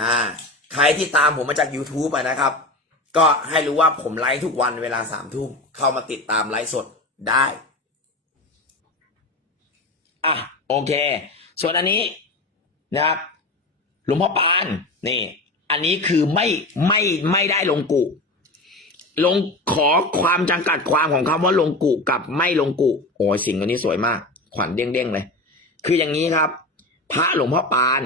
อ่าใครที่ตามผมมาจาก YouTube อะนะครับ ก็ให้รู้ว่าผมไลฟ์ทุกวันเวลาสามทุ่มเข้ามาติดตามไลฟ์สดได้อะโอเค ส่วนอันนี้นะครับหลวงพ่อปานนี่ อันนี้คือไม่ไม่ไม่ได้ลงกุลงขอความจำกัดความของคำว่าลงกุกับไม่ลงกุโอ้ยสิ่งอันนี้สวยมาก ขวัญเด้งๆเลย คืออย่างนี้ครับ พระหลวงพ่อปาน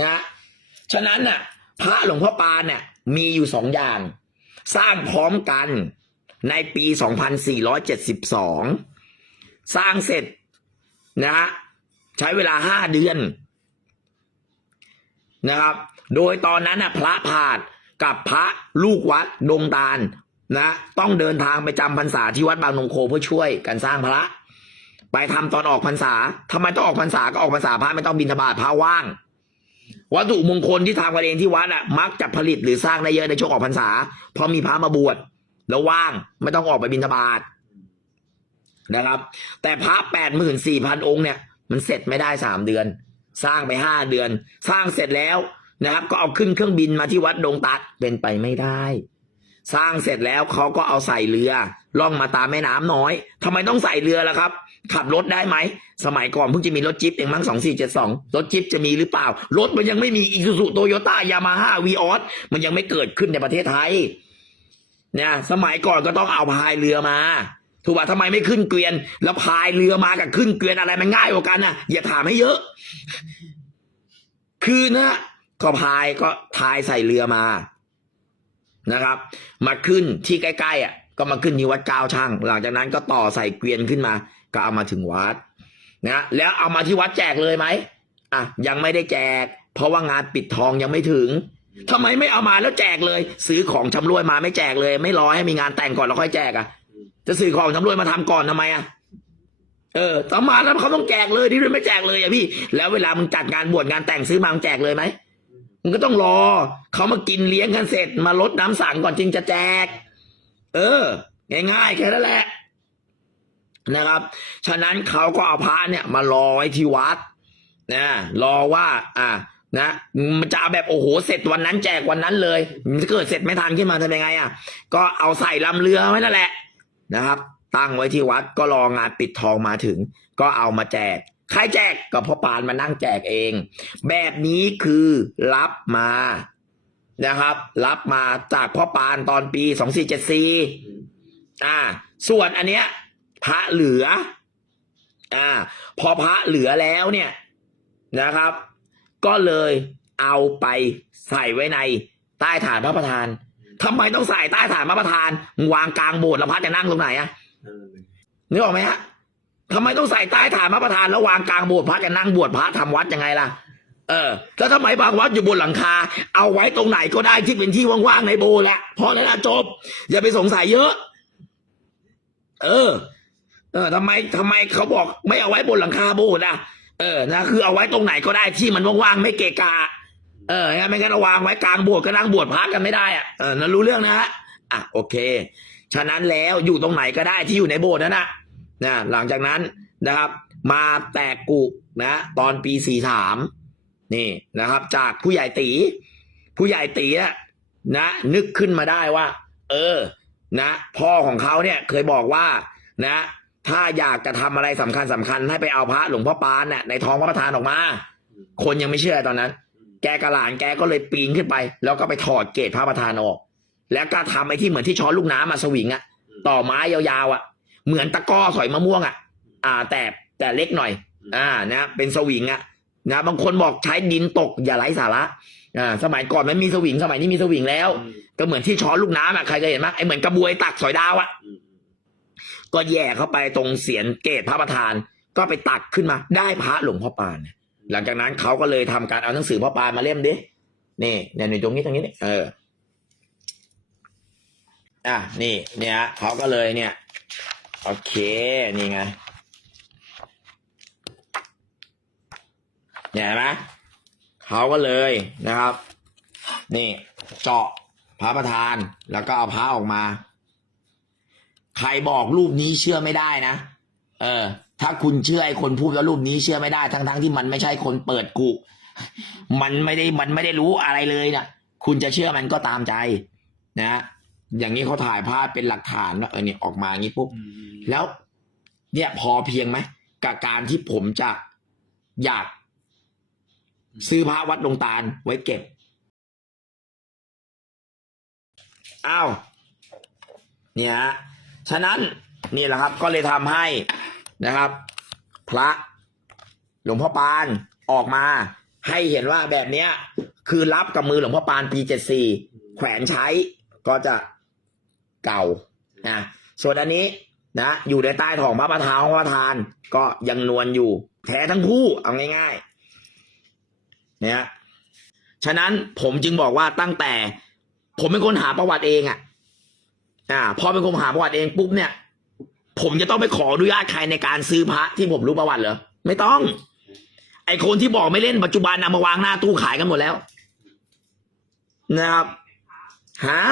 นะฉะนั้นน่ะ พระหลวงพ่อปานเนี่ยมีอยู่สองอย่าง สร้างพร้อมกันในปี 2472 สร้างเสร็จนะฮะใช้เวลาห้าเดือนนะครับ โดยตอนนั้นน่ะพระผาดกับพระลูกวัดดงตาลนะต้องเดินทางไปจำพรรษาที่วัดบางนงโคเพื่อช่วยกันสร้างพระ ไปทำตอนออกพรรษาทำไมต้องออกพรรษาก็ออกพรรษาพระไม่ต้องบินทบาทพระว่าง วัตถุมงคลที่ทำกันเองที่วัดอะมักจะผลิตหรือสร้างได้เยอะในช่วงออกพรรษาพราะมีพระมาบวชแล้วว่างไม่ต้องออกไปบินทบาทนะครับ แต่พระแปดหมื่นสี่พันองค์เนี่ย มันเสร็จไม่ได้สามเดือน สร้างไปห้าเดือน สร้างเสร็จแล้วนะครับ ก็เอาขึ้นเครื่องบินมาที่วัดดงตัดเป็นไปไม่ได้ สร้างเสร็จแล้วเขาก็เอาใส่เรือล่องมาตามแม่น้ำน้อยทำไมต้องใส่เรือล่ะครับ ขับรถได้ไหม สมัยก่อนเพิ่งจะมีรถจิ๊ปเองมั้งสองสี่เจ็ดสองรถจิ๊ปจะมีหรือเปล่า รถมันยังไม่มีอีซูซูโตโยต้ายามาฮ่าวีออสมันยังไม่เกิดขึ้นในประเทศไทยเนี่ยสมัยก่อนก็ต้องเอาพายเรือมา ถูกป่ะทำไมไม่ขึ้นเกวียน แล้วพายเรือมากับขึ้นเกวียนอะไรมันง่ายกว่ากันน่ะอย่าถามให้เยอะ คือนะก็พายก็ทายใส่เรือมานะครับ มาขึ้นที่ใกล้ๆอะ ก็มาขึ้นที่วัดเก้าช่าง หลังจากนั้นก็ต่อใส่เกวียนขึ้นมา ก็เอามาถึงวัดนะแล้วเอามาที่วัดแจกเลยไหมอะยังไม่ได้แจก เพราะว่างานปิดทองยังไม่ถึงทำไมไม่เอามาแล้วแจกเลย ซื้อของชำรวยมาไม่แจกเลย ไม่รอให้มีงานแต่งก่อนแล้วค่อยแจกอะ จะซื้อของชำรวยมาทำก่อนทำไมอะเออต่อมาแล้วเขาต้องแจกเลยที่ด้วยไม่แจกเลยอะพี่ แล้วเวลามึงจัดงานบวชงานแต่งซื้อมามึงแจกเลยไหมมึงก็ต้องรอเขามากินเลี้ยงกันเสร็จมาลดน้ำสังก่อนจึงจะแจก เออ ง่ายๆแค่นั้นแหละ นะครับ ฉะนั้นเขาก็เอาพระเนี่ยมารอไว้ที่วัดนะรอว่า อะนะมันจะเอาแบบโอ้โหเสร็จวันนั้นแจกวันนั้นเลยมันจะเกิดเสร็จไม่ทันขึ้นมาทำยังไงอะ ก็เอาใส่ลำเรือไว้นั่นแหละนะครับ ตั้งไว้ที่วัดก็รองานปิดทองมาถึง ก็เอามาแจกใครแจกก็พ่อปานมานั่งแจกเอง แบบนี้คือรับมานะครับ รับมาจากพ่อปานตอนปีสองสี่เจ็ดสี่อ่า ส่วนอันเนี้ย พระเหลือ อ่า พอพระเหลือแล้วเนี่ยนะครับ ก็เลยเอาไปใส่ไว้ในใต้ฐานพระประธานทำไมต้องใส่ใต้ฐานพระประธานวางกลางโบสถ์แล้วพระจะนั่งตรงไหนอะนึกออกไหมฮะทำไมต้องใส่ใต้ฐานพระประธานแล้ววางกลางโบสถ์พระจะนั่งบวชพระทำวัดยังไงล่ะ เออแล้วทำไมบางวัดอยู่บนหลังคา เอาไว้ตรงไหนก็ได้ที่เป็นที่ว่างๆในโบสถ์แหละพราะนั้นนะจบ อย่าไปสงสัยเยอะ เออ เออทำไมทำไมเขาบอกไม่เอาไว้บนหลังคาโบสถ์อะเออนะคือเอาไว้ตรงไหนก็ได้ที่มันว่างๆไม่เกะกะเออไม่งั้นวางไว้กลางโบสถ์ก็นั่งบวชพระกันไม่ได้อะเออนั่นรู้เรื่องนะฮะอะโอเค ฉะนั้นแล้วอยู่ตรงไหนก็ได้ที่อยู่ในโบสถ์นั้นนะนะหลังจากนั้นนะครับ มาแตกกุนะ ตอนปีสี่สามนี่นะครับ จากผู้ใหญ่ตี ผู้ใหญ่ตีอะนะนึกขึ้นมาได้ว่า เออ นะ พ่อของเขาเนี่ยเคยบอกว่า นะ ถ้าอยากจะทำอะไรสำคัญสำคัญให้ไปเอาพระหลวงพ่อปานเนี่ยในท้องพระประธานออกมา คนยังไม่เชื่อตอนนั้น แกกระหลานแกก็เลยปีนขึ้นไป แล้วก็ไปถอดเกศพระประธานออก แล้วก็ทำไอ้ที่เหมือนที่ช้อนลูกน้ำมาสวิงอะต่อไม้ยาวๆอะเหมือนตะกร้อสอยมะม่วงอะอ่า แต่แต่เล็กหน่อย อ่านะเป็นสวิงอะนะบางคนบอกใช้ดินตกอย่าไร้สาระอ่าสมัยก่อนมันมีสวิงสมัยนี้มีสวิงแล้ว ก็เหมือนที่ช้อนลูกน้ำอะใครเคยเห็นไหมไอเหมือนกระบวยตักสอยดาวอะ ก็แย่เข้าไปตรงเสียนเกศพระประธาน ก็ไปตักขึ้นมา ได้พระหลวงพ่อปาน หลังจากนั้นเขาก็เลยทำการเอาหนังสือพ่อปานมาเล่มดินี่เนี่ยในตรงนี้ตรงนี้เนี่ยเอออะนี่ เนี่ยเขาก็เลยเนี่ย โอเคนี่ไงเนี่ยเห็นไหมเขาก็เลยนะครับ นี่เจาะพระประธานแล้วก็เอาพระออกมา ใครบอกรูปนี้เชื่อไม่ได้นะ เออ ถ้าคุณเชื่อไอ้คนพูดว่ารูปนี้เชื่อไม่ได้ ทั้งๆที่มันไม่ใช่คนเปิดกุมันไม่ได้มันไม่ได้รู้อะไรเลยนะคุณจะเชื่อมันก็ตามใจ นะ อย่างนี้เขาถ่ายภาพเป็นหลักฐานว่าเออเนี่ยออกมาอย่างนี้ปุ๊บอืมแล้ว เนี่ยพอเพียงไหมกับการที่ผมจะอยาก ซื้อพระวัดดงตาลไว้เก็บอ้าวเนี่ยฮะ ฉะนั้นนี่แหละครับก็เลยทำให้นะครับ พระหลวงพ่อปานออกมาให้เห็นว่าแบบเนี้ย คือรับกับมือหลวงพ่อปานปีเจ็ดสี่แขวนใช้ก็จะเก่านะส่วนอันนี้นะอยู่ในใต้ท้องพระประธานของพระประธาน ก็ยังนวลอยู่แท้ทั้งคู่เอาง่ายๆเนี่ยฉะนั้นผมจึงบอกว่าตั้งแต่ ผมเป็นคนหาประวัติเองอะ่ะ อ่า พอเป็นคนหาประวัติเองปุ๊บเนี่ย ผมจะต้องไปขออนุญาตใครในการซื้อพระที่ผมรู้ประวัติเหรอไม่ต้อง ไอคนที่บอกไม่เล่นปัจจุบันนำมาวางหน้าตู้ขายกันหมดแล้ว นะครับฮะ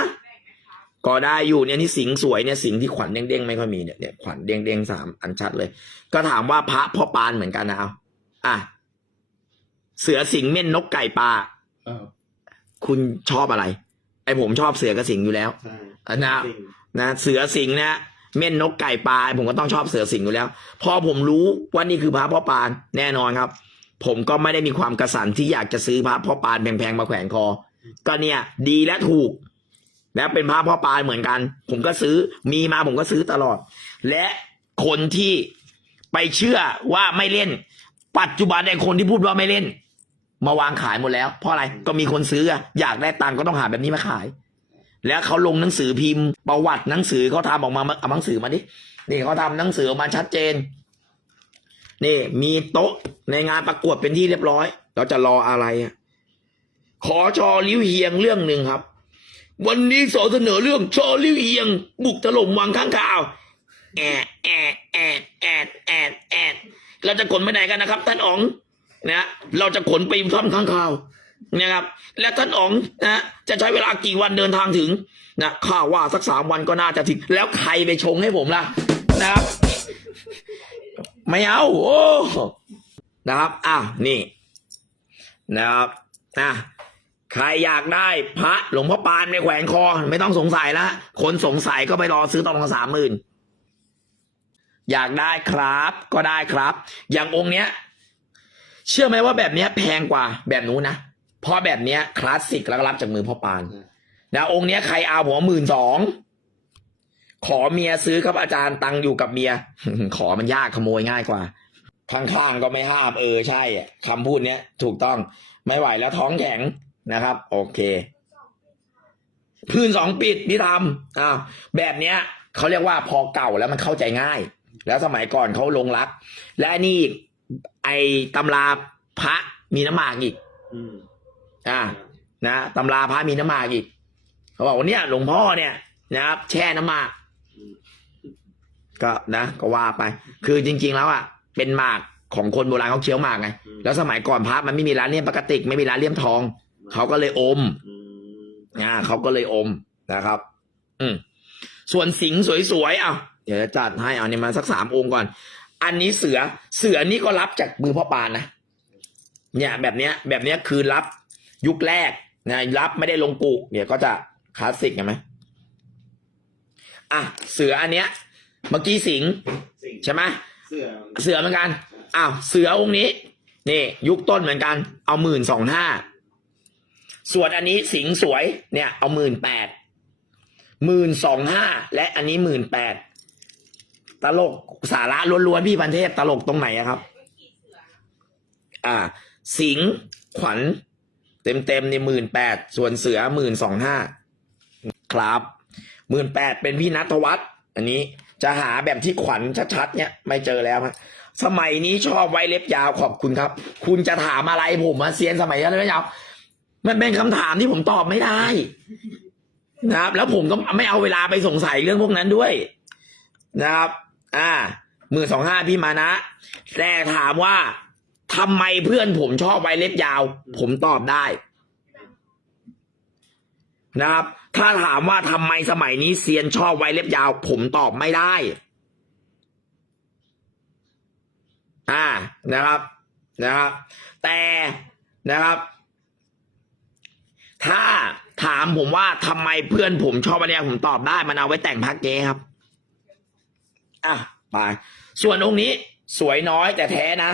ก็ได้อยู่เนี่ยนี่สิงห์สวยเนี่ยสิงห์ที่ขวัญเด้งๆไม่ค่อยมีเนี่ยเนี่ยขวัญเด้งๆสามอันชัดเลย ก็ถามว่าพระพ่อปานเหมือนกันนะเอาอะเสือสิงห์เม่นนกไก่ปลาเออคุณชอบอะไรไอผมชอบเสือกับสิงห์อยู่แล้วใช่อันนะจริงนะเสือสิงห์นะเม่นนกไก่ปลาผมก็ต้องชอบเสือสิงห์อยู่แล้ว พอผมรู้ว่านี่คือพระพ่อปานแน่นอนครับ ผมก็ไม่ได้มีความกระสันที่อยากจะซื้อพระพ่อปานแพงๆมาแขวนคอ ก็เนี่ย ดีและถูก แล้วเป็นพระพ่อปานเหมือนกัน ผมก็ซื้อมีมาผมก็ซื้อตลอด และคนที่ไปเชื่อว่าไม่เล่น ปัจจุบันไอ้คนที่พูดว่าไม่เล่น มาวางขายหมดแล้ว เพราะอะไรก็มีคนซื้ออะอยากได้ตังค์ก็ต้องหาแบบนี้มาขาย แล้วเขาลงหนังสือพิมพ์ ประวัติหนังสือเขาทำออกมาเอาหนังสือมาดินี่เขาทำหนังสือออกมาชัดเจน นี่ มีโต๊ะในงานประกวดเป็นที่เรียบร้อย เราจะรออะไรอะขอชอลิ้วเฮียงเรื่องหนึ่งครับ วันนี้สอเสนอเรื่องชอลิ้วเฮียง บุกถล่มวังข้างข่าวแอดแอดแอดแอดแอดแอดเราจะขนไปไหนกันนะครับท่านอ๋อง นะเราจะขนไปถ้ำข้างข่าวนะครับ และท่านอ๋องนะจะใช้เวลากี่วันเดินทางถึงนะข้าว่าสักสามวันก็น่าจะถึง แล้วใครไปชงให้ผมล่ะนะครับ ไม่เอา โอ้นะครับอ้าวนี่ นะครับอะใครอยากได้พระหลวงพ่อปานไปแขวนคอ ไม่ต้องสงสัยละคนสงสัยก็ไปรอซื้อตอนละสามหมื่นอยากได้ครับก็ได้ครับ อย่างองค์เนี้ย เชื่อไหมว่าแบบเนี้ยแพงกว่าแบบนู้นนะเพราะแบบเนี้ยคลาสสิกแล้วก็รับจากมือพ่อปานนะองค์เนี้ยใครเอาผมหมื่นสองขอเมียซื้อครับอาจารย์ตังค์อยู่กับเมีย ขอมันยากขโมยง่ายกว่า ข้างๆก็ไม่ห้ามเออใช่อะคำพูดเนี้ยถูกต้องไม่ไหวแล้วท้องแข็งนะครับ โอเคพื้นสองปิดนี่ทำอ้าวแบบเนี้ยเขาเรียกว่าพอเก่าแล้วมันเข้าใจง่าย แล้วสมัยก่อนเขาลงรัก และอันนี่ ไอตำราพระมีน้ำหมากอีกอืมอ่า นะตำราพระมีน้ำหมากอีก เขาบอกว่าเนี่ยหลวงพ่อเนี่ยนะครับ แช่น้ำหมาก ก็นะก็ว่าไป คือจริง ๆ แล้วอะเป็นหมากของคนโบราณเขาเคี้ยวหมากไงอืมแล้วสมัยก่อนพระมันไม่มีร้านเลี่ยมปกติกไม่มีร้านเลี่ยมทอง เขาก็เลยอมอืมอ่าเขาก็เลยอมนะครับ อืมส่วนสิงห์สวยๆอะเดี๋ยวจะจัดให้เอานี่มาสักสามองค์ก่อน อันนี้เสือเสือนี่ก็รับจากมือพ่อปานนะเนี่ยแบบเนี้ยแบบเนี้ยคือรับยุคแรกนะรับไม่ได้ลงกุเนี่ยก็จะคลาสสิกเห็นไหมอะเสืออันเนี้ย เมื่อกี้สิงห์สิ่งใช่ไหมเสื้อเสือเหมือนกันอ้าวเสือองค์นี้นี่ยุคต้นเหมือนกัน เอาหมื่นสองห้าส่วนอันนี้สิงห์สวยเนี่ย เอาหมื่นแปดหมื่นสองห้าและอันนี้หมื่นแปด ตลกสาระล้วนๆพี่พันเทพตลกตรงไหนอะครับ อ่า สิงห์ขวัญ เต็มเต็มๆในหมื่นแปดส่วนเสือหมื่นสองห้าครับหมื่นแปดเป็นพี่นัทวัฒน์อันนี้จะหาแบบที่ขวัญชัดๆเนี่ยไม่เจอแล้วฮะสมัยนี้ชอบไว้เล็บยาวขอบคุณครับ คุณจะถามอะไรผมมาเซียนสมัยนี้เล็บยาวมันเป็นคำถามที่ผมตอบไม่ได้นะครับ แล้วผมก็ไม่เอาเวลาไปสงสัยเรื่องพวกนั้นด้วยนะครับ อ่าหมื่นสองห้าพี่มานะ แต่ถามว่าทำไมเพื่อนผมชอบไว้เล็บยาว ผมตอบได้ นะครับ ถ้าถามว่าทำไมสมัยนี้เซียนชอบไว้เล็บยาว ผมตอบไม่ได้ อ่านะครับนะครับ แต่นะครับ ถ้าถามผมว่าทำไมเพื่อนผมชอบอันเนี้ยผมตอบได้มันเอาไว้แต่งพักเก๊ครับ อะไปส่วนองค์นี้สวยน้อยแต่แท้นะ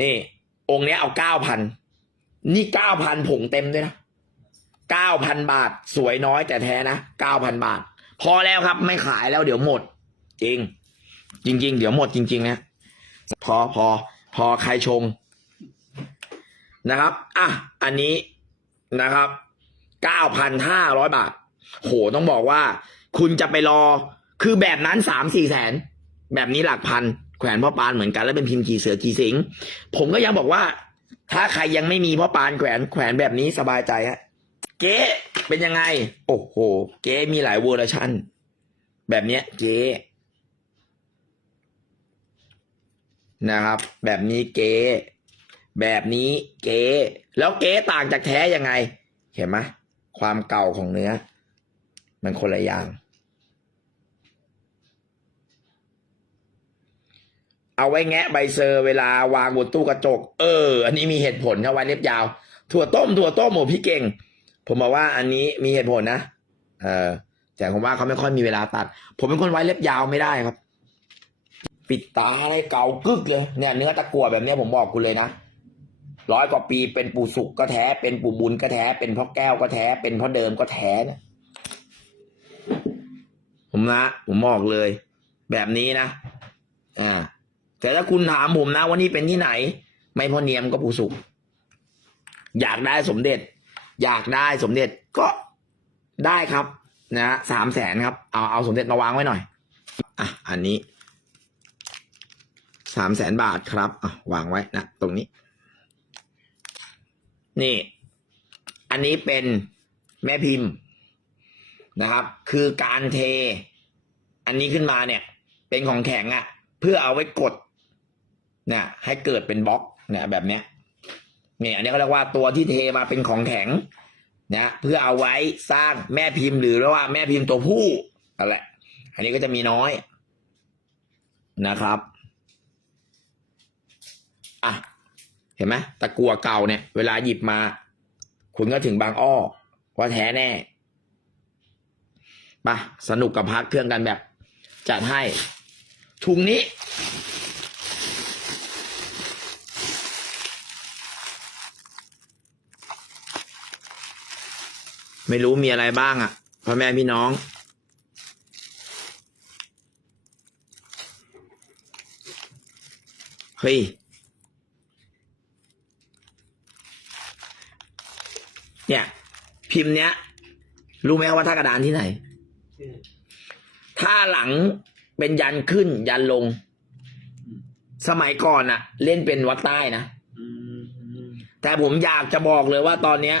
นี่ องค์นี้เอาเก้าพันนี่เก้าพันผงเต็มด้วยนะเก้าพันบาท สวยน้อยแต่แท้นะเก้าพันบาท พอแล้วครับ ไม่ขายแล้วเดี๋ยวหมด จริง จริง ๆ เดี๋ยวหมดจริง ๆ นะพอพอพอใครชงนะครับ อะ อันนี้นะครับเก้าพันห้าร้อยบาท โห ต้องบอกว่า คุณจะไปรอ คือแบบนั้นสามสี่แสน แบบนี้หลักพัน แขวนพ่อปานเหมือนกันแล้วเป็นพิมพ์กี่เสือกี่สิง ผมก็ยังบอกว่า ถ้าใครยังไม่มีพ่อปานแขวนแขวนแบบนี้สบายใจฮะ เก๊เป็นยังไง โอ้โห เก๊มีหลายเวอร์ชันแบบเนี้ย เก๊นะครับ แบบนี้เก๊แบบนี้เก๊แล้วเก๊ต่างจากแท้ยังไง เห็นไหมความเก่าของเนื้อ มันคนละอย่าง เอาไว้แงะใบเซอร์เวลาวางบนตู้กระจก เออ อันนี้มีเหตุผลครับไว้เล็บยาว ถั่วต้มถั่วต้มหมูพี่เก่ง ผมบอกว่าอันนี้มีเหตุผลนะ เออแต่ผมว่าเขาไม่ค่อยมีเวลาตัด ผมเป็นคนไว้เล็บยาวไม่ได้ครับ ปิดตาอะไรเก่ากึกเลย เนี่ยเนื้อตะกั่วแบบเนี้ยผมบอกคุณเลยนะร้อยกว่าปีเป็นปู่สุกก็แท้ เป็นปู่บุญก็แท้ เป็นพ่อแก้วก็แท้ เป็นพ่อเดิมก็แท้เนี่ยผมนะ ผมบอกเลย แบบนี้นะ อ่า แต่ถ้าคุณถามผมนะว่านี่เป็นที่ไหน ไม่พอเนียมก็ปู่สุกอยากได้สมเด็จ อยากได้สมเด็จก็ได้ครับนะสามแสนครับ เอาเอาสมเด็จมาวางไว้หน่อย อะ อันนี้สามแสนบาทครับอะวางไว้นะตรงนี้ นี่ อันนี้เป็นแม่พิมพ์นะครับ คือการเท อันนี้ขึ้นมาเนี่ย เป็นของแข็งอะ่ะ เพื่อเอาไว้กด นี่ยให้เกิดเป็นบล็อกเนี่ยแบบเนี้ยเนี่ยอันนี้เขาเรียกว่าตัวที่เทมาเป็นของแข็งนะเพื่อเอาไว้สร้างแม่พิมพ์หรือเรียกว่าแม่พิมพ์ตัวผู้นั่นแหละ อันนี้ก็จะมีน้อยนะครับอะเห็นไหมตะกัวเก่าเนี่ย เวลาหยิบมา คุณก็ถึงบางอ้อว่าแท้แน่ไปะสนุกกับพักเครื่องกันแบบ จัดให้ถุงนี้ ไม่รู้มีอะไรบ้างอะ่ะพ่อแม่พี่น้อง เฮ้ย เนี่ย พิมพ์เนี้ย รู้ไหมว่าท่ากระดานที่ไหน ถ้าหลังเป็นยันขึ้นยันลง สมัยก่อนอะเล่นเป็นวัดใต้นะอืมอืมแต่ผมอยากจะบอกเลยว่าตอนเนี้ย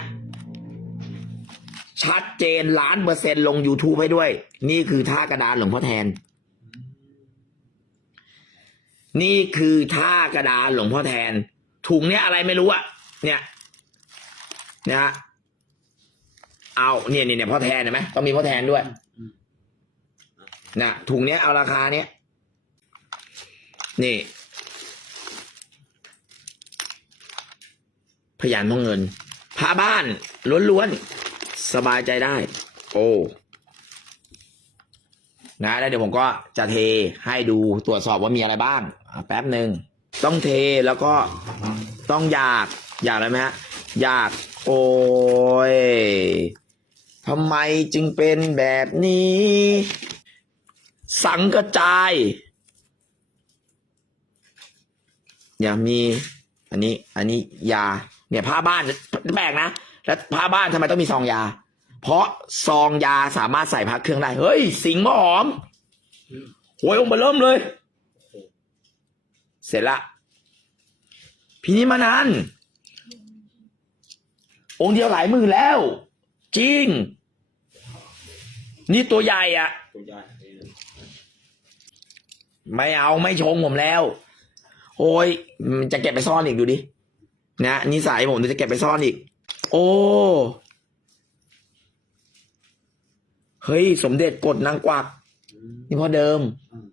ชัดเจนล้านเปอร์เซ็นต์ลง YouTube ให้ด้วย นี่คือท่ากระดานหลวงพ่อแทน นี่คือท่ากระดานหลวงพ่อแทน ถุงเนี้ยอะไรไม่รู้อะเนี่ยนะฮะเอาเนี่ยเนี่ยเนี่ยพ่อแทนเห็นไหมต้องมีพ่อแทนด้วยนะถุงเนี้ยเอาราคาเนี้ยนี่พยานพ่องเงินพาบ้านล้วนๆ สบายใจได้ โอ้นะแล้วเดี๋ยวผมก็จะเทให้ดูตรวจสอบว่ามีอะไรบ้าง แป๊บหนึ่งต้องเทแล้วก็ต้องอยากอยากอะไรไหมฮะอยากโอ้ยทำไมจึงเป็นแบบนี้ สังกระจายอย่ามีอันนี้อันนี้ยา เนี่ยผ้าบ้านแปลกนะ แล้วผ้าบ้านทำไมต้องมีซองยา เพราะซองยาสามารถใส่พักเครื่องได้ เฮ้ย สิงห์มะหอมโหยองค์มาเริ่มเลย เสร็จละ พี่นี้มานานองค์เดียวหลายหมื่นแล้ว จริง นี่ตัวใหญ่อะตัวใหญ่เลยไม่เอาไม่ชงผมแล้ว โอ้ยจะเก็บไปซ่อนอีกดูดินะนิสัยผมจะเก็บไปซ่อนอีก โอ้ เฮ้ย สมเด็จกดนางกวักอืมนี่พ่อเดิมอืม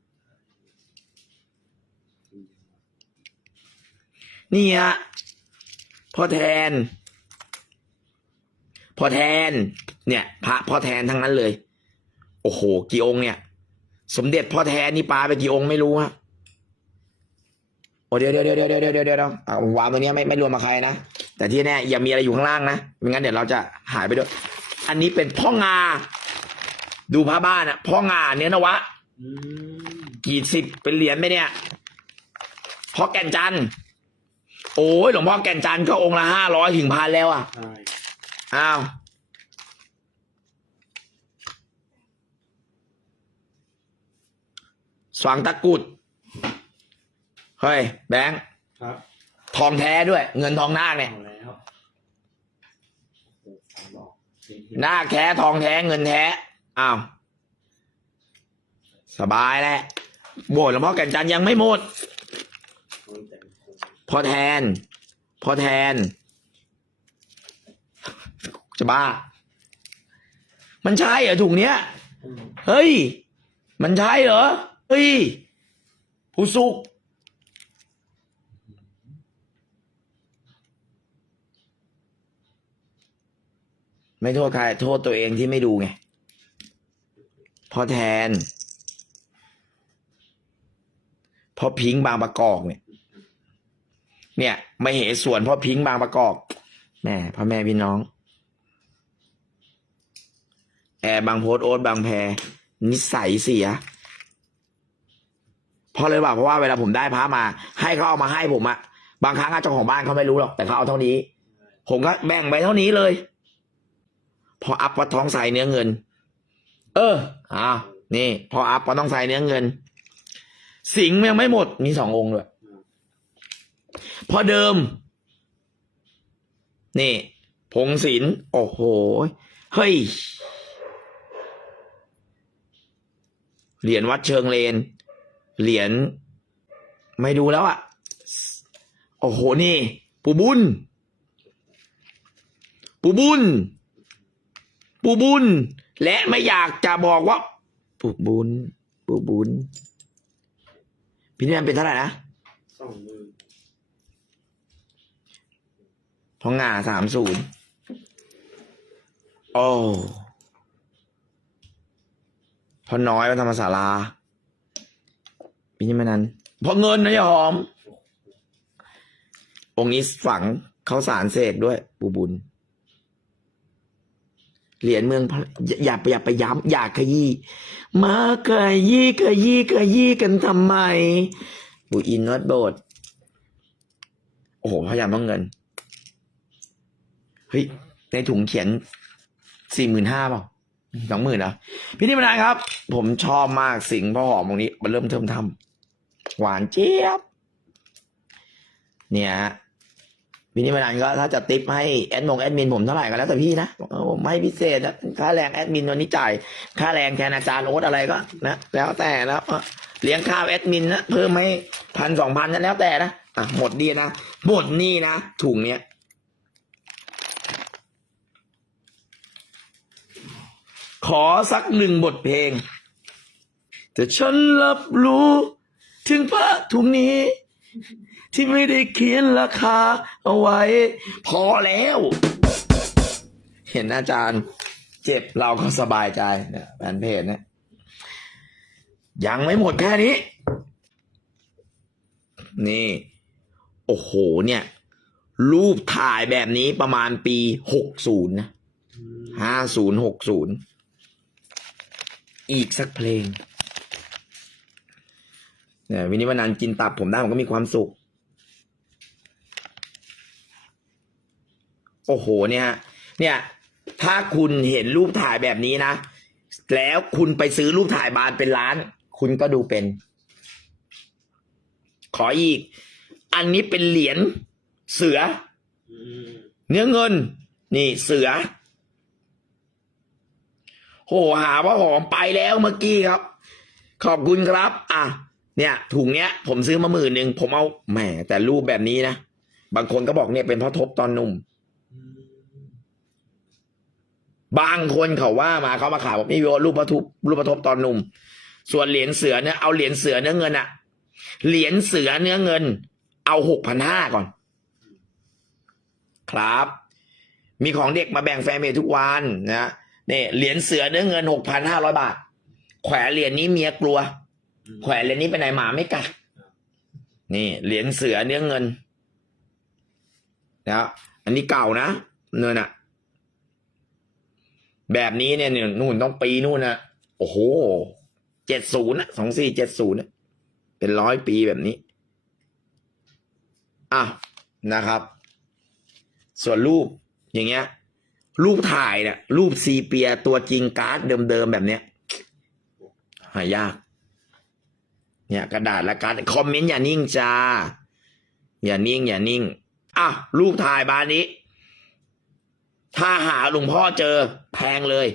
นี่ฮะพ่อแทน พ่อแทน เนี่ยพระพ่อแทนทั้งนั้นเลย โอ้โห กี่องค์เนี่ย สมเด็จพ่อแทนนี่ปลาไปกี่องค์ไม่รู้ฮะโอ้เดี๋ยวเดี๋ยวเดี๋ยวเดี๋ยวเดี๋ยวเดี๋ยวเดี๋ยวเอาวางตัวเนี้ยไม่ไม่รวมมาใครนะแต่ที่แน่อย่ามีอะไรอยู่ข้างล่างนะไม่งั้นเดี๋ยวเราจะหายไปด้วย อันนี้เป็นพ่องา ดูพระบ้านอะพ่องาเนื้อนวะอืมกี่สิบเป็นเหรียญไหมเนี่ยพ่อแก่นจันทร์โอ้ยหลวงพ่อแก่นจันทร์ก็องค์ละห้าร้อยถึงพันแล้วอะใช่อ้าวสว่างตะกรุดเฮ้ย แบงค์ครับทองแท้ด้วย เงินทองนาคเนี่ยเอาแล้วโอ้โหสามดอกเห็นเห็นนาคแท้ทองแท้เงินแท้ อ้าว สบายแหล้วโบสถ์หลวงพ่อแก่นจันทร์ยังไม่หมด พอแทน พอแทน จะบ้า มันใช่เหรอถุงเนี้ย เฮ้ย มันใช่เหรอ เฮ้ย ผู้สุกไม่โทษใคร โทษตัวเองที่ไม่ดูไง พ่อแทนพ่อพิงค์บางประกอบเนี่ย เนี่ยไม่เหส่วนพ่อพิงค์บางประกอบแม่พ่อแม่พี่น้อง แอร์บางโพสต์โอ๊ตบางแพรนิสัยเสียเพราะเลยว่าเพราะว่าเวลาผมได้พระมา ให้เขาเอามาให้ผมอะบางครั้งอะเจ้าของบ้านเขาไม่รู้หรอกแต่เขาเอาเท่านี้ ผมก็แบ่งไปเท่านี้เลย พออัพวัดท้องใสเนื้อเงิน เอออ่านี่ พออัพวัดท้องใสเนื้อเงิน สิงห์ยังไม่หมด มีสององค์ด้วยพอเดิม นี่ พงศิลป์โอ้โห เฮ้ย เหรียญวัดเชิงเลน เหรียญไม่ดูแล้วอะ่ะ โอ้โห นี่ ปูบุญ ปูบุญ ปูบุญ และไม่อยากจะบอกว่าปูบุญปูบุญพี่นี่มันเป็นเท่าไหร่นะสองหมือทองงาสามศูนย์โอ้พอน้อยวันธรรมศาลาปีนี้ไม่นั้นเพราะเงินนะยายหอม องค์นี้ฝังเขาสารเสกด้วย ปูบุญ เหรียญเมืองอย่าอย่าไปอย่าไปย้ำอย่าขยี้มาขยี้ขยี้ขยี้กันทำไมบุอินวัดโบสถ์โอ้โหพยายามต้องเงินเฮ้ยในถุงเขียนสี่หมื่นห้าเปล่าสองหมื่นเหรอพี่นิมนานครับ ผมชอบมากสิงพ่อหอมตรงนี้ มันเริ่มเทิมทำหวานเจี๊ยบ เนี่ยฮะพี่นิมนานก็ถ้าจะติปให้แอดมงแอดมินผมเท่าไหร่ก็แล้วแต่พี่นะ ผมให้พิเศษนะค่าแรงแอดมินวันนี้จ่ายค่าแรงแทนอาจารย์โอ๊ตอะไรก็นะแล้วแต่แล้วเลี้ยงข้าวแอดมินนะเพิ่มให้พันสองพันนะแล้วแต่นะอะหมดดีนะหมดนี่นะถุงเนี้ยขอสักหนึ่งบทเพลง แต่ฉันรับรู้ ถึงพระถุงนี้ ที่ไม่ได้เขียนราคาเอาไว้ พอแล้ว เห็นอาจารย์ เจ็บเราก็สบายใจเนี่ยแฟนเพจเนี่ยยังไม่หมดแค่นี้ นี่ โอ้โหเนี่ย รูปถ่ายแบบนี้ประมาณปีหกศูนย์นะห้าศูนย์หกศูนย์อีกสักเพลงเนี่ยวินิวานันกินตับผมได้ผมก็มีความสุข โอ้โหเนี่ย เนี่ย ถ้าคุณเห็นรูปถ่ายแบบนี้นะ แล้วคุณไปซื้อรูปถ่ายบานเป็นล้าน คุณก็ดูเป็น ขออีก อันนี้เป็นเหรียญเสือ เนื้อเงิน นี่เสือ โหหาว่าหอมไปแล้วเมื่อกี้ครับ ขอบคุณครับ อะ เนี่ยถุงเนี้ย ผมซื้อมาหมื่นหนึ่งผมเอาแหมแต่รูปแบบนี้นะ บางคนก็บอกเนี่ยเป็นเพราะทบตอนหนุ่ม บางคนเขาว่ามาเขามาขายบอกนี่วิโอรูปพระทุบรูปพระทบตอนหนุ่ม ส่วนเหรียญเสือเนี่ยเอาเหรียญเสือเนื้อเงินอะเหรียญเสือเนื้อเงิน เอาหกพันห้าก่อน ครับ มีของเด็กมาแบ่งแฟนเพจทุกวันนะนี่เหรียญเสือเนื้อเงินหกพันห้าร้อยบาท แขวนเหรียญนี้เมียกลัว แขวนเหรียญนี้ไปไหนหมาไม่กัดนี่เหรียญเสือเนื้อเงินนะครับอันนี้เก่านะเนินอะ แบบนี้เนี่ยเนี่ยนู่นต้องปีนู่นนะโอ้โหเจ็ดศูนย์นะสองสี่เจ็ดศูนย์เป็นร้อยปีแบบนี้อะนะครับ ส่วนรูปอย่างเงี้ย รูปถ่ายเนี่ยรูปซีเปียตัวจริงการ์ดเดิมๆแบบเนี้ยหายาก เนี่ยกระดาษและการคอมเมนต์อย่านิ่งจ้า อย่านิ่ง อย่านิ่งอะรูปถ่ายบานนี้ ถ้าหาหลวงพ่อเจอแพงเลย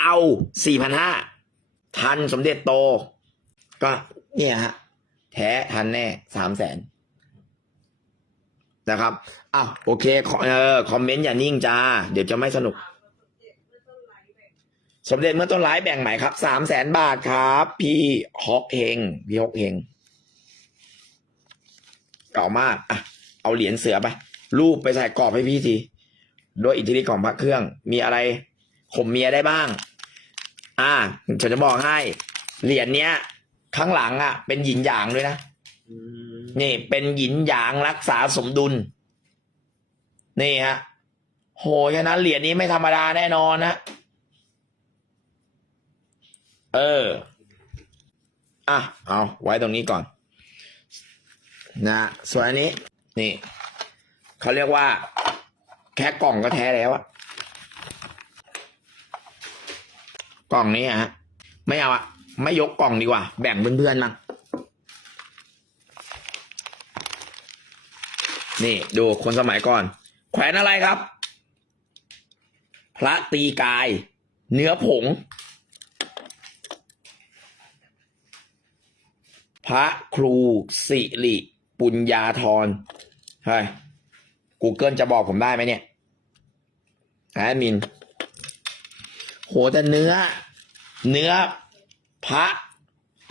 เอาสี่พันห้าทันสมเด็จโต ก็เนี่ยฮะแท้ทันแน่สามแสนนะครับอะโอเคขอเออคอมเมนต์อย่านิ่งจ้า เดี๋ยวจะไม่สนุก สมเด็จเมื่อต้นไลฟ์แบ่งใหม่ครับสามแสนบาทครับ พี่ฮอกเฮงพี่ฮอกเฮงเก่ามากอะเอาเหรียญเสือไปรูปไปใส่กรอบให้พี่ที ด้วยอิทธิฤทธิ์ของพระเครื่อง มีอะไรข่มเมียได้บ้าง อ่าฉันจะบอกให้ เหรียญเนี้ย ข้างหลังอะ เป็นหยินหยางด้วยนะอืมนี่ เป็นหยินหยางรักษาสมดุล นี่ฮะ โหฉะนั้นเหรียญนี้ไม่ธรรมดาแน่นอนนะเออ อะ เอาไว้ตรงนี้ก่อน นะ ส่วนอันนี้ นี่ เขาเรียกว่า แค่กล่องก็แท้แล้วอะกล่องนี้ฮะ ไม่เอาอะไม่ยกกล่องดีกว่า แบ่งเพื่อนๆมั้งนี่ ดูคนสมัยก่อน แขวนอะไรครับ พระตีกาย เนื้อผง พระครูสิริ ปุญญาธรเฮ้ย Google จะบอกผมได้ไหมเนี่ยแอดมิน โหแต่เนื้อ เนื้อพระ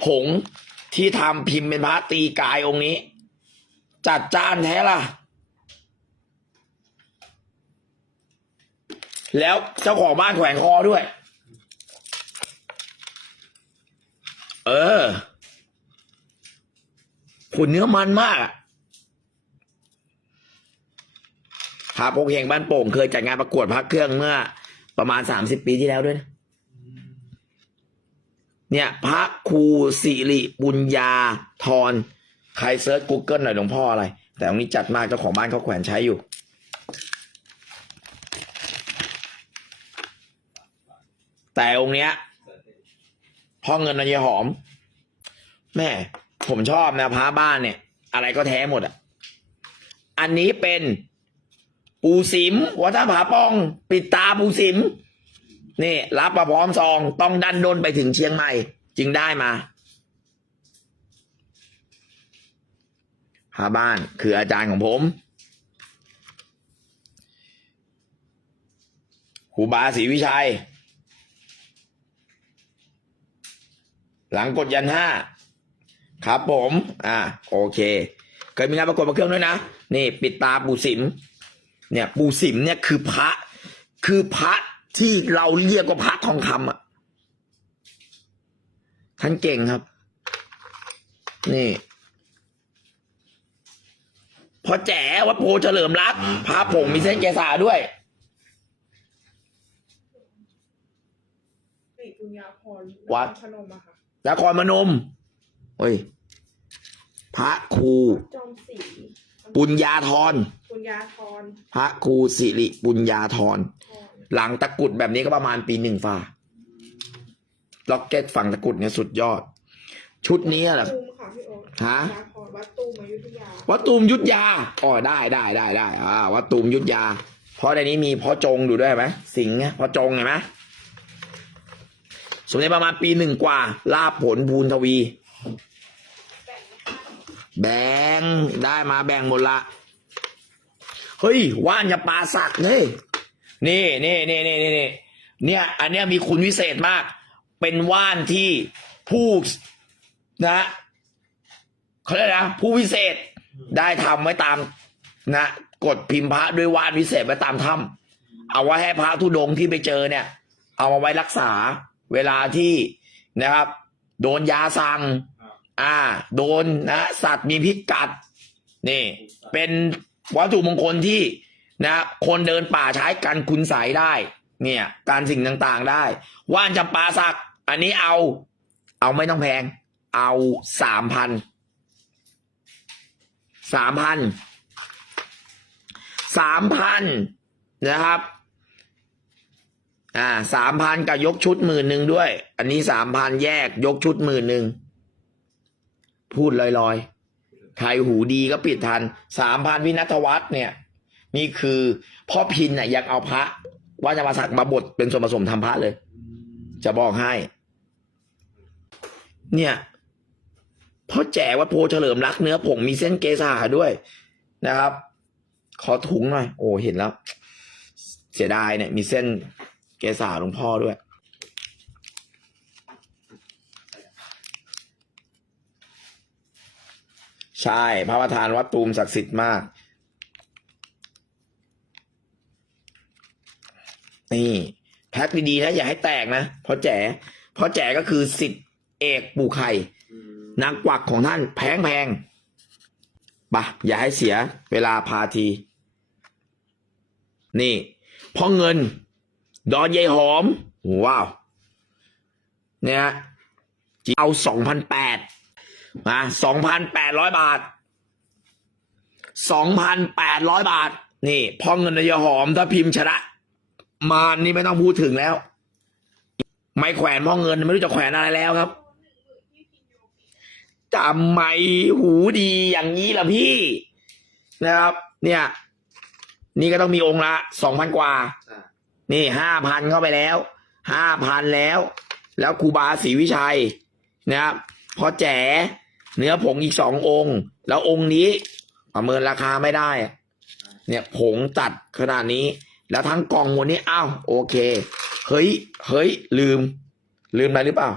ผงที่ทำพิมพ์เป็นพระตีกายองค์นี้ จัดจ้านแท้ล่ะ แล้วเจ้าของบ้านแขวนคอด้วย เออผลเนื้อมันมากอะ พาโปกเฮงบ้านโป่งเคยจัดงานประกวดพระเครื่องเมื่อ ประมาณสามสิบปีที่แล้วด้วยนะเนี่ย พระครูสิริบุญญาธรใครเซิร์ช Google หน่อยหลวงพ่ออะไร แต่ตรงนี้จัดมากเจ้าของบ้านเขาแขวนใช้อยู่ แต่องค์เนี้ยพ่อเงินนายหอม แม่ ผมชอบนะพระบ้านเนี่ย อะไรก็แท้หมดอะ อันนี้เป็น ปูสิมวัดท่าผาปอง ปิดตาปูสิมนี่ รับมาพร้อมซอง ต้องดันดนไปถึงเชียงใหม่ จึงได้มาพาบ้านคืออาจารย์ของผมครูบาศรีวิชัย หลังกดยันห้าครับผม อ่า โอเค เคยมีงานประกวดพระเครื่องด้วยนะ นี่ ปิดตาปูสิม เนี่ย ปูสิมเนี่ยคือพระ คือพระที่เราเรียกว่าพระทองคำอะ ท่านเก่งครับ นี่พอแจ๋วัดโพเฉลิมรักพระผงมีเส้นเกษาด้วยสิปุญญาพรวัดพนมอะค่ะนครพนมเฮ้ย พระครูจอมศรีปุญญาธร ปุญญาธรพระครูสิริปุญญาธรธร หลังตะกรุดแบบนี้ก็ประมาณปีหนึ่งฝ่าล็อกเก็ตฝั่งตะกรุดเนี่ยสุดยอด ชุดนี้อะเหรอตูมค่ะพี่โอ๊ตฮะ ปุญญาธรวัดตูมอยุธยาวัดตูมยุทธยาอ๋อได้ได้ได้ได้อ่าวัดตูมยุทธยา เพราะในนี้มีพ่อจงอยู่ด้วยไหมสิงห์ไงพ่อจงเห็นไหมสมเด็จประมาณปีหนึ่งกว่า ลาบผลภูนทวี แบ่งได้มาแบ่งหมดละ เฮ้ยว่านยาปลาสักเลยนี่นี่นี่นี่นี่นี่เนี่ย อันเนี้ยมีคุณวิเศษมาก เป็นว่านที่ผู้นะเขาเรียกอะไรนะผู้วิเศษได้ทำไว้ตามนะกดพิมพ์พระด้วยวาดวิเศษไว้ตามถ้ำเอาไว้ให้พระธุดงค์ที่ไปเจอเนี่ย เอามาไว้รักษาเวลาที่นะครับ โดนยาสั่ง อ่า โดนนะสัตว์มีพิษกัด นี่ เป็น วัตถุมงคลที่นะคนเดินป่าใช้กันคุณใสยได้ เนี่ยการสิ่งต่างๆได้ ว่านจำปาสัก อันนี้เอา เอาไม่ต้องแพง เอาสามพันสามพันสามพันนะครับ อ่าสามพันกับยกชุดหมื่นหนึ่งด้วย อันนี้สามพันแยกยกชุดหมื่นหนึ่งพูดลอยๆ ใครหูดีก็ปิดทันสามพันวินัทวัฒน์เนี่ย นี่คือพ่อพินน่ะอยากเอาพระว่าจะมาสักมาบดเป็นส่วนผสมทำพระเลย จะบอกให้ เนี่ยพ่อแจ๋วัดโพเฉลิมรักเนื้อผงมีเส้นเกษาด้วยนะครับ ขอถุงหน่อย โอ้เห็นแล้ว เสียดายเนี่ย มีเส้นเกษาหลวงพ่อด้วย ใช่ พระประธานวัดตูมศักดิ์สิทธิ์มาก นี่แพ็คดีๆนะ อย่าให้แตกนะเพราะแจ๋เพราะแจ๋ก็คือสิทธิ์เอกปู่ไข่นางกวักของท่านแพงแพงปะอย่าให้เสียเวลาพาที นี่พ่อเงิน ดอนยายหอม ว้าว เนี่ยเอาสองพันแปด มาสองพันแปดร้อยบาทสองพันแปดร้อยบาท นี่พ่อเงินนายหอมถ้าพิมพ์ชนะ มานนี่ไม่ต้องพูดถึงแล้ว ไม่แขวนพ่อเงินไม่รู้จะแขวนอะไรแล้วครับทำไมหูดีอย่างนี้ล่ะพี่นะครับ เนี่ย นี่ก็ต้องมีองค์ละสองพันกว่าอ่านี่ห้าพันเข้าไปแล้วห้าพันแล้ว แล้วครูบาศรีวิชัยนะครับพอแจ๋ เนื้อผงอีกสององค์ แล้วองค์นี้ประเมินราคาไม่ได้ เนี่ยผงตัดขนาดนี้ แล้วทั้งกล่องหมดนี้อ้าวโอเค เฮ้ย เฮ้ย ลืม ลืมอะไรหรือเปล่า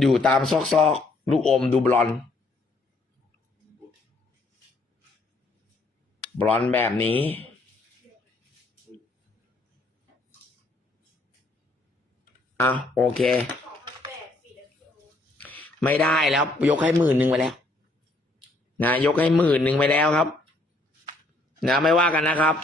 อยู่ตามซอกซอกลูกอมดูบลอน บลอนแบบนี้อะโอเค สองพันแปดปีแล้วพี่โอ ไม่ได้แล้ว ยกให้หมื่นหนึ่งไปแล้ว นะ ยกให้หมื่นหนึ่งไปแล้วครับ นะ ไม่ว่ากันนะครับ